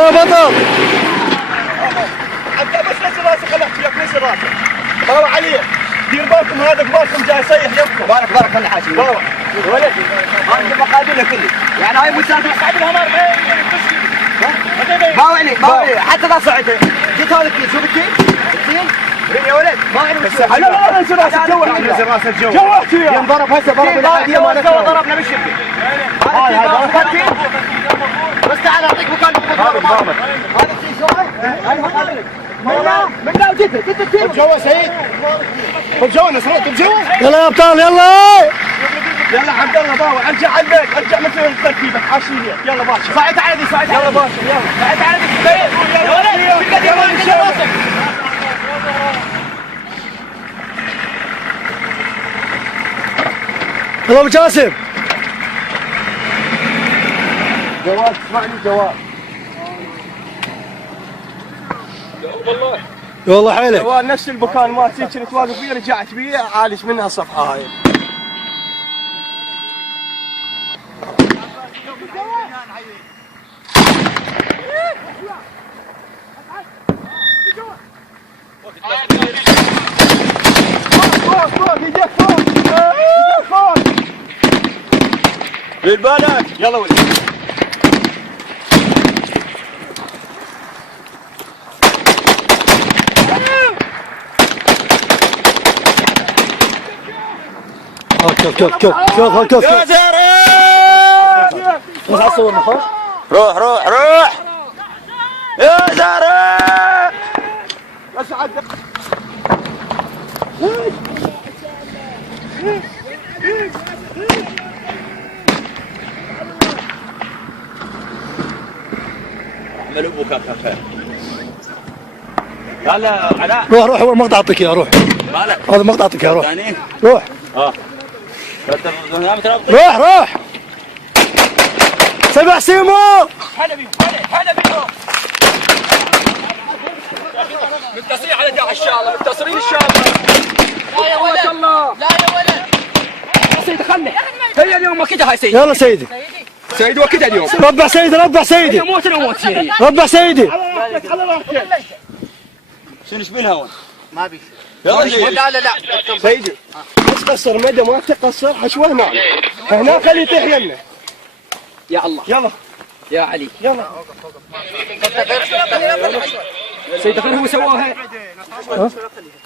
يلا يا بطل. انت بس نزل راسك خليك فيك نزل راسك. باوع علي دير بالكم هذا قبالكم جاي يصيح يمكم. بارك خلي حاشي. باوع ولد هذه مقادير كلي يعني هاي مسافه صعب الهمار باوع علي حتى لا صعدت جيت هذا الكيل شوف الكيل يا ولد ما اعرف بس لا نزل راسك نزل راسك جوعت وياه ينضرب هسه ضرب العاديه مالك ضربنا بالشبكه هاي بس تعال اعطيك مكان هذا الشيء شوفه هاي مقابلك من لا جيت جوا سعيد جوا نصرت جوا يلا يا ابطال يلا. يلا عبد الله باوع ارجع على البيت ارجع مثل ترتيبك عشية يلا باشا صعد عادي يلا باشا يلا صعد عادي يا ولد يلا يلا ابو جاسم. جواد اسمعني جواد والله حيلك. جواد نفس المكان ما كنت واقف فيه رجعت بيه عالج منها الصفحه هاي. بالبالك يلا ولد كف يا زهرة بس عصورنا خلاص. روح يا زهرة بس عد ملوك خير هلا علاء روح هو المقطع اعطيك اياه روح. مالك هذا المقطع اعطيك اياه روح. ثاني روح روح. سبع سيمو. هلا بيهم هلا بيهم متصلين على داعش ان شاء الله متصلين ان شاء الله. لا يا ولد لا يا ولد سيدي خلني هي اليوم وكذا هاي سيدي يلا سيدي. سيدي وكذا اليوم ربع سيدي ربع سيدي موت انا موت سيدي ربع سيدي. شنو ايش بالهون؟ ما بي يلا سيدي لا سيدي بس قصر مدى ما تقصر حشوه هنا هنا خليه يطيح يمنا يا الله يلا يا علي يلا سيدي خليه هو سواها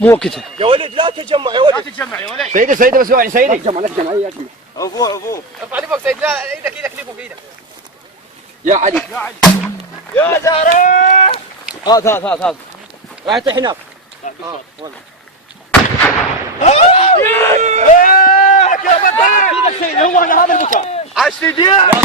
مو وقتها. يا ولد لا تجمع يا ولد لا تجمع يا ولد سيدي بس واعي سيدي لا تجمع عفو ارفع لي فوق سيد لا ايدك لفوق ايدك يا علي يا زهرة هذا راح يطيح هناك يا بطل هو هذا المكان 10 دقيقة